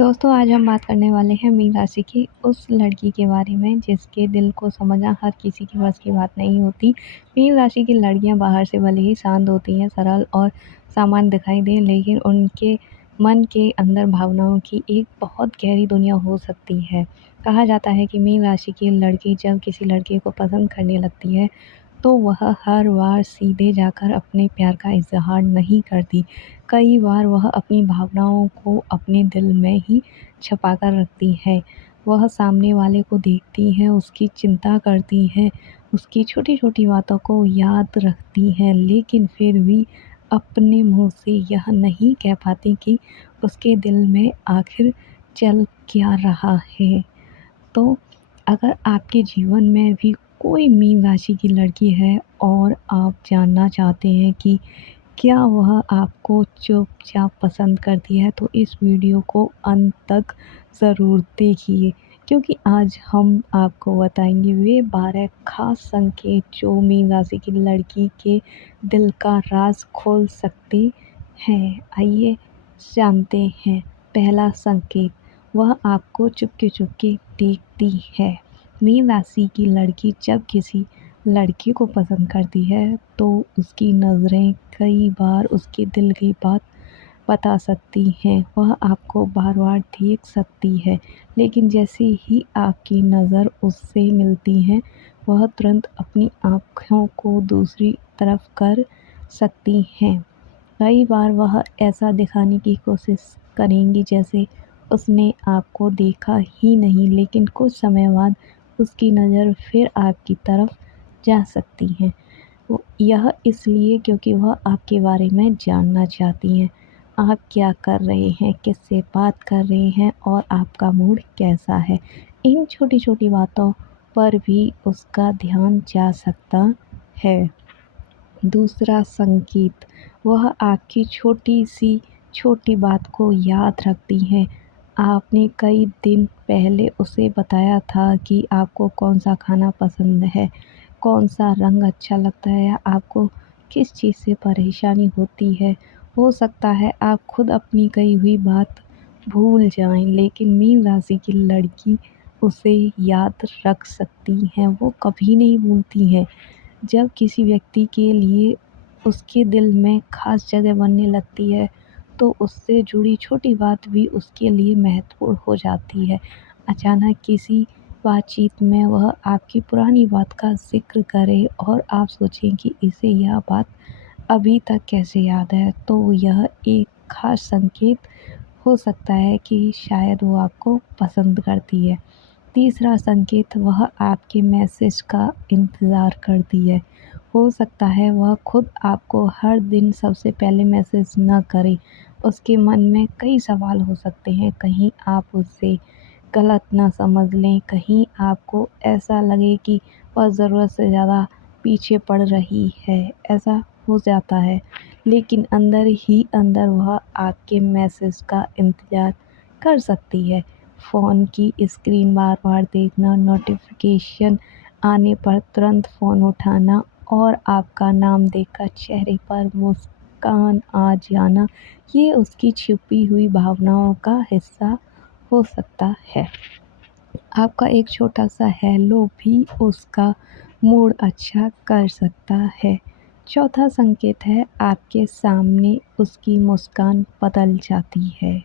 दोस्तों आज हम बात करने वाले हैं मीन राशि की उस लड़की के बारे में जिसके दिल को समझना हर किसी के बस की बात नहीं होती। मीन राशि की लड़कियां बाहर से भले ही शांत होती हैं, सरल और सामान्य दिखाई दें, लेकिन उनके मन के अंदर भावनाओं की एक बहुत गहरी दुनिया हो सकती है। कहा जाता है कि मीन राशि की लड़की जब किसी लड़के को पसंद करने लगती है तो वह हर बार सीधे जाकर अपने प्यार का इज़हार नहीं करती। कई बार वह अपनी भावनाओं को अपने दिल में ही छुपा कर रखती है। वह सामने वाले को देखती है, उसकी चिंता करती है, उसकी छोटी-छोटी बातों को याद रखती है, लेकिन फिर भी अपने मुँह से यह नहीं कह पाती कि उसके दिल में आखिर चल क्या रहा है। तो अगर आपके जीवन में भी कोई मीन राशि की लड़की है और आप जानना चाहते हैं कि क्या वह आपको चुपचाप पसंद करती है, तो इस वीडियो को अंत तक ज़रूर देखिए, क्योंकि आज हम आपको बताएंगे वे 12 खास संकेत जो मीन राशि की लड़की के दिल का राज खोल सकते हैं। आइए जानते हैं। पहला संकेत, वह आपको चुपके चुपके देखती है। मीन राशि की लड़की जब किसी लड़के को पसंद करती है तो उसकी नज़रें कई बार उसके दिल की बात बता सकती हैं। वह आपको बार-बार देख सकती है, लेकिन जैसे ही आपकी नज़र उससे मिलती है, वह तुरंत अपनी आँखों को दूसरी तरफ कर सकती हैं। कई बार वह ऐसा दिखाने की कोशिश करेंगी जैसे उसने आपको देखा ही नहीं, लेकिन कुछ समय बाद उसकी नज़र फिर आपकी तरफ जा सकती है। यह इसलिए क्योंकि वह आपके बारे में जानना चाहती हैं। आप क्या कर रहे हैं, किससे बात कर रहे हैं और आपका मूड कैसा है। इन छोटी-छोटी बातों पर भी उसका ध्यान जा सकता है। दूसरा संकेत, वह आपकी छोटी बात को याद रखती हैं। आपने कई दिन पहले उसे बताया था कि आपको कौन-सा खाना पसंद है, कौन-सा रंग अच्छा लगता है या आपको किस चीज़ से परेशानी होती है। हो सकता है आप खुद अपनी कही हुई बात भूल जाएँ, लेकिन मीन राशि की लड़की उसे याद रख सकती हैं, वो कभी नहीं भूलती हैं। जब किसी व्यक्ति के लिए उसके दिल में ख़ास जगह बनने लगती है, तो उससे जुड़ी छोटी बात भी उसके लिए महत्वपूर्ण हो जाती है। अचानक किसी बातचीत में वह आपकी पुरानी बात का ज़िक्र करे और आप सोचें कि इसे यह बात अभी तक कैसे याद है, तो यह एक ख़ास संकेत हो सकता है कि शायद वो आपको पसंद करती है। तीसरा संकेत, वह आपके मैसेज का इंतज़ार करती है। हो सकता है वह खुद आपको हर दिन सबसे पहले मैसेज ना करे। उसके मन में कई सवाल हो सकते हैं, कहीं आप उससे गलत ना समझ लें, कहीं आपको ऐसा लगे कि वह ज़रूरत से ज़्यादा पीछे पड़ रही है, ऐसा हो जाता है। लेकिन अंदर ही अंदर वह आपके मैसेज का इंतज़ार कर सकती है। फ़ोन की स्क्रीन बार-बार देखना, नोटिफ़िकेशन आने पर तुरंत फ़ोन उठाना और आपका नाम देखकर चेहरे पर मुस्कान आ जाना, ये उसकी छिपी हुई भावनाओं का हिस्सा हो सकता है। आपका एक छोटा-सा हेलो भी उसका मूड अच्छा कर सकता है। चौथा संकेत है, आपके सामने उसकी मुस्कान बदल जाती है।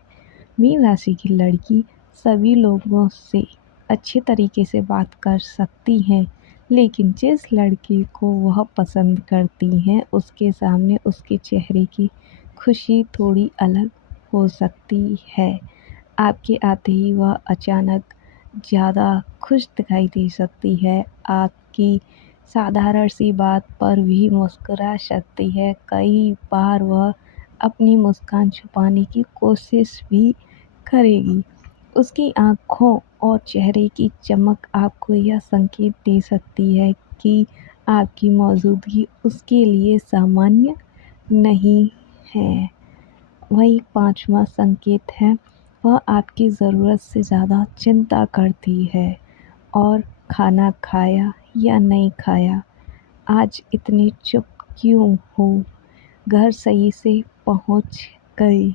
मीन राशि की लड़की सभी लोगों से अच्छे तरीके से बात कर सकती हैं, लेकिन जिस लड़के को वह पसंद करती हैं, उसके सामने उसके चेहरे की खुशी थोड़ी अलग हो सकती है। आपके आते ही वह अचानक ज़्यादा खुश दिखाई दे सकती है, आपकी साधारण सी बात पर भी मुस्कुरा सकती है। कई बार वह अपनी मुस्कान छुपाने की कोशिश भी करेगी। उसकी आँखों और चेहरे की चमक आपको यह संकेत दे सकती है कि आपकी मौजूदगी उसके लिए सामान्य नहीं है। वही पाँचवाँ संकेत है, वह आपकी ज़रूरत से ज़्यादा चिंता करती है और खाना खाया या नहीं खाया, आज इतनी चुप क्यों हो, घर सही से पहुँच गए,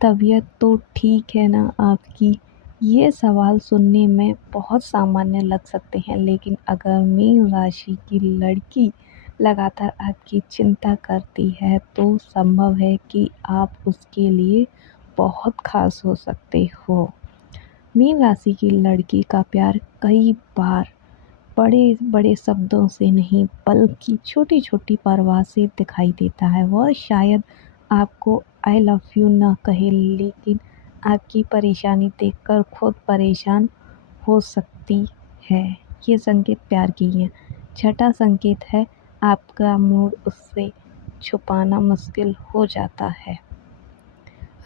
तबीयत तो ठीक है ना आपकी? ये सवाल सुनने में बहुत सामान्य लग सकते हैं, लेकिन अगर मीन राशि की लड़की लगातार आपकी चिंता करती है, तो संभव है कि आप उसके लिए बहुत खास हो सकते हो। मीन राशि की लड़की का प्यार कई बार बड़े-बड़े शब्दों से नहीं, बल्कि छोटी-छोटी परवाह से दिखाई देता है। वह शायद आपको आई लव यू ना कहे, लेकिन आपकी परेशानी देखकर खुद परेशान हो सकती है। ये संकेत प्यार की हैं। छठा संकेत है, आपका मूड उससे छुपाना मुश्किल हो जाता है।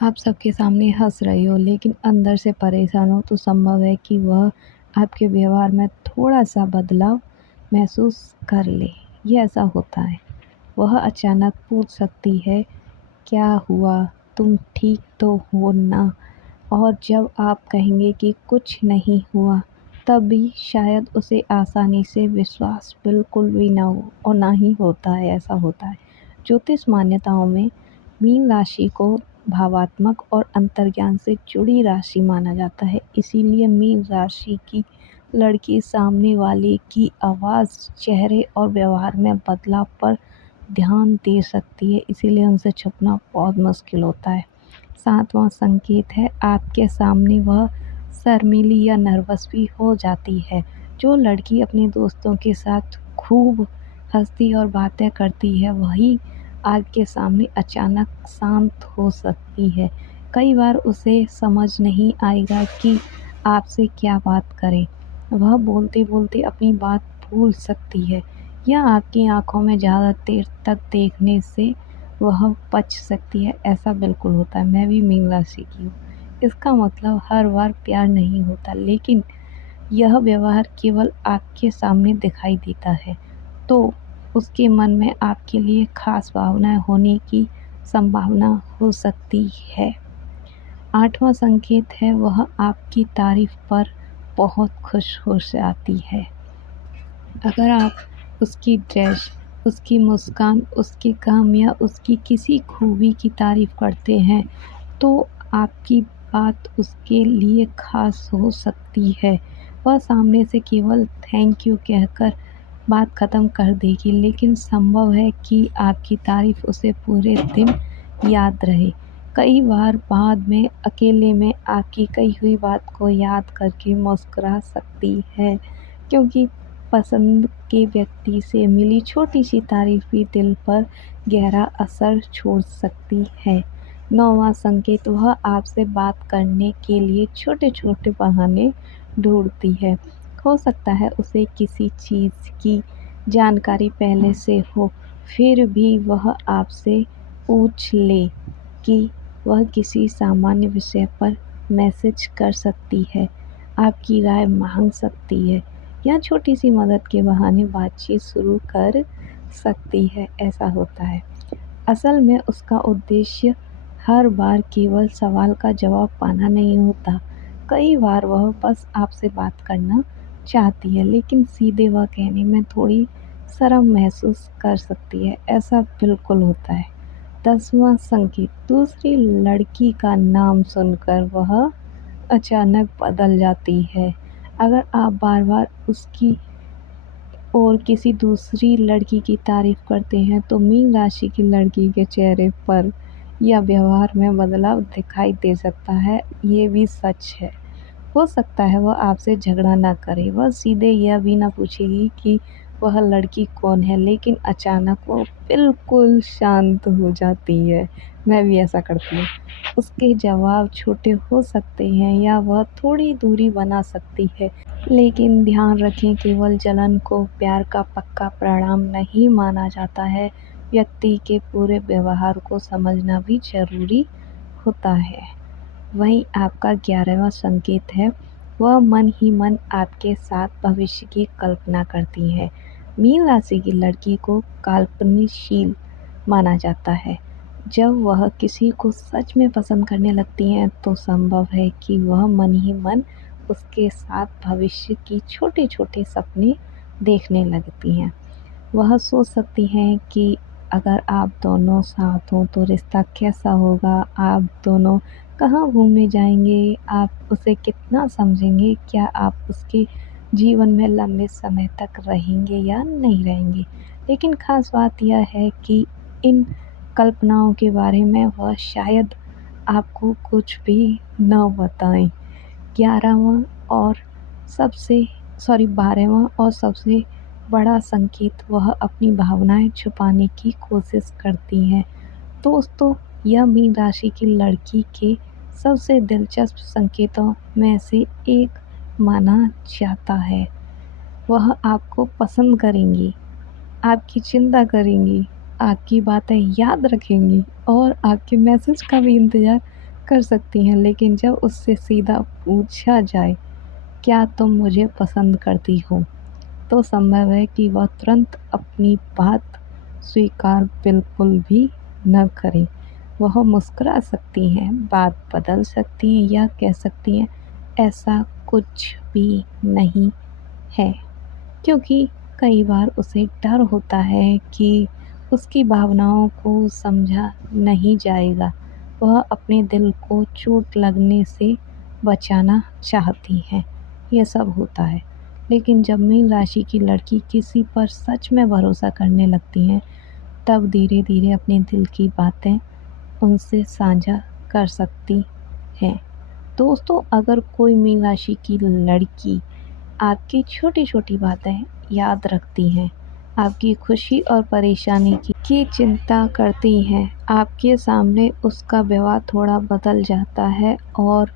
आप सबके सामने हँस रहे हो, लेकिन अंदर से परेशान हो, तो संभव है कि वह आपके व्यवहार में थोड़ा-सा बदलाव महसूस कर ले। ये ऐसा होता है। वह अचानक पूछ सकती है, क्या हुआ? तुम ठीक तो हो ना? और जब आप कहेंगे कि कुछ नहीं हुआ, तब भी शायद उसे आसानी से विश्वास बिल्कुल भी ना हो, और ना ही होता है, ऐसा होता है। ज्योतिष मान्यताओं में मीन राशि को भावात्मक और अंतर्ज्ञान से जुड़ी राशि माना जाता है। इसीलिए मीन राशि की लड़की सामने वाले की आवाज़, चेहरे और व्यवहार में बदलाव पर ध्यान दे सकती है, इसीलिए उनसे छुपना बहुत मुश्किल होता है। सातवां संकेत है, आपके सामने वह शर्मीली या नर्वस भी हो जाती है। जो लड़की अपने दोस्तों के साथ खूब हँसती और बातें करती है, वही आपके सामने अचानक शांत हो सकती है। कई बार उसे समझ नहीं आएगा कि आपसे क्या बात करें। वह बोलते-बोलते अपनी बात भूल सकती है, या आपकी आँखों में ज़्यादा देर तक देखने से वह बच सकती है। ऐसा बिल्कुल होता है। मैं भी मीन राशि की हूँ। इसका मतलब हर बार प्यार नहीं होता, लेकिन यह व्यवहार केवल आपके सामने दिखाई देता है, तो उसके मन में आपके लिए खास भावनाएँ होने की संभावना हो सकती है। आठवां संकेत है, वह आपकी तारीफ पर बहुत खुश हो जाती है। अगर आप उसकी ड्रेस, उसकी मुस्कान, उसके काम या उसकी किसी खूबी की तारीफ करते हैं, तो आपकी बात उसके लिए खास हो सकती है। वह सामने से केवल थैंक यू कहकर बात ख़त्म कर देगी, लेकिन संभव है कि आपकी तारीफ उसे पूरे दिन याद रहे। कई बार बाद में अकेले में आपकी कही हुई बात को याद करके मुस्कुरा सकती है, क्योंकि पसंद के व्यक्ति से मिली छोटी-सी तारीफ भी दिल पर गहरा असर छोड़ सकती है। नौवां संकेत, वह आपसे बात करने के लिए छोटे-छोटे बहाने ढूँढती है। हो सकता है उसे किसी चीज़ की जानकारी पहले से हो, फिर भी वह आपसे पूछ ले कि वह किसी सामान्य विषय पर मैसेज कर सकती है, आपकी राय माँग सकती है, या छोटी-सी मदद के बहाने बातचीत शुरू कर सकती है। ऐसा होता है। असल में उसका उद्देश्य हर बार केवल सवाल का जवाब पाना नहीं होता। कई बार वह बस आपसे बात करना चाहती है, लेकिन सीधे वह कहने में थोड़ी शर्म महसूस कर सकती है। ऐसा बिल्कुल होता है। 10वां संकेत, दूसरी लड़की का नाम सुनकर वह अचानक बदल जाती है। अगर आप बार-बार उसकी और किसी दूसरी लड़की की तारीफ करते हैं, तो मीन राशि की लड़की के चेहरे पर या व्यवहार में बदलाव दिखाई दे सकता है। ये भी सच है। हो सकता है वह आपसे झगड़ा ना करे, वह सीधे यह भी ना पूछेगी कि वह लड़की कौन है, लेकिन अचानक वो बिल्कुल शांत हो जाती है। मैं भी ऐसा करती हूँ। उसके जवाब छोटे हो सकते हैं, या वह थोड़ी दूरी बना सकती है, लेकिन ध्यान रखें, केवल जलन को प्यार का पक्का परिणाम नहीं माना जाता है। व्यक्ति के पूरे व्यवहार को समझना भी ज़रूरी होता है। वहीं आपका 11वां संकेत है, वह मन ही मन आपके साथ भविष्य की कल्पना करती है। मीन राशि की लड़की को कल्पनाशील माना जाता है। जब वह किसी को सच में पसंद करने लगती हैं, तो संभव है कि वह मन ही मन उसके साथ भविष्य की छोटे-छोटे सपने देखने लगती हैं। वह सोच सकती हैं कि अगर आप दोनों साथ हों तो रिश्ता कैसा होगा, आप दोनों कहाँ घूमने जाएँगे, आप उसे कितना समझेंगे, क्या आप उसके जीवन में लंबे समय तक रहेंगे या नहीं रहेंगे। लेकिन ख़ास बात यह है कि इन कल्पनाओं के बारे में वह शायद आपको कुछ भी ना बताएँ। 11वां और सबसे 12वां और सबसे बड़ा संकेत वह अपनी भावनाएँ छुपाने की कोशिश करती हैं। दोस्तों, यह मीन राशि की लड़की के सबसे दिलचस्प संकेतों में से एक माना जाता है। वह आपको पसंद करेंगी, आपकी चिंता करेंगी, आपकी बातें याद रखेंगी और आपके मैसेज का भी इंतज़ार कर सकती हैं। लेकिन जब उससे सीधा पूछा जाए, क्या तुम मुझे पसंद करती हो? तो संभव है कि वह तुरंत अपनी बात स्वीकार बिल्कुल भी न करें। वह मुस्कुरा सकती हैं, बात बदल सकती हैं या कह सकती हैं, ऐसा कुछ भी नहीं है। क्योंकि कई बार उसे डर होता है कि उसकी भावनाओं को समझा नहीं जाएगा। वह अपने दिल को चोट लगने से बचाना चाहती हैं। ये सब होता है। लेकिन जब मीन राशि की लड़की किसी पर सच में भरोसा करने लगती हैं, तब धीरे-धीरे अपने दिल की बातें उनसे साझा कर सकती हैं। दोस्तों, अगर कोई मीन राशि की लड़की आपकी छोटी-छोटी बातें याद रखती हैं, आपकी खुशी और परेशानी की चिंता करती हैं, आपके सामने उसका व्यवहार थोड़ा बदल जाता है और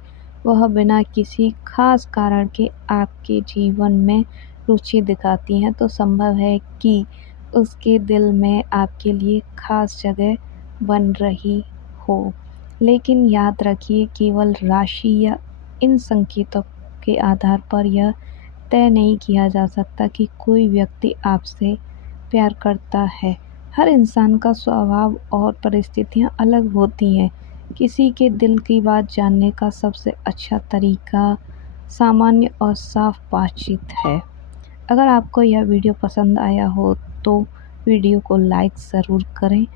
वह बिना किसी ख़ास कारण के आपके जीवन में रुचि दिखाती हैं, तो संभव है कि उसके दिल में आपके लिए ख़ास जगह बन रही हो। लेकिन याद रखिए, केवल राशि या इन संकेतों के आधार पर यह तय नहीं किया जा सकता कि कोई व्यक्ति आपसे प्यार करता है। हर इंसान का स्वभाव और परिस्थितियाँ अलग होती हैं। किसी के दिल की बात जानने का सबसे अच्छा तरीका सामान्य और साफ बातचीत है। अगर आपको यह वीडियो पसंद आया हो तो वीडियो को लाइक ज़रूर करें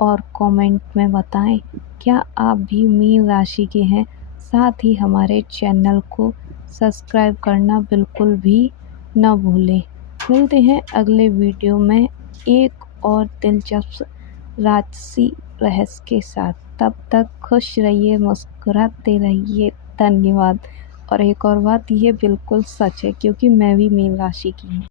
और कमेंट में बताएं क्या आप भी मीन राशि के हैं। साथ ही हमारे चैनल को सब्सक्राइब करना बिल्कुल भी न भूलें। मिलते हैं अगले वीडियो में एक और दिलचस्प राशि रहस्य के साथ। तब तक खुश रहिए, मुस्कुराते रहिए। धन्यवाद। और एक और बात, ये बिल्कुल सच है क्योंकि मैं भी मीन राशि की हूँ।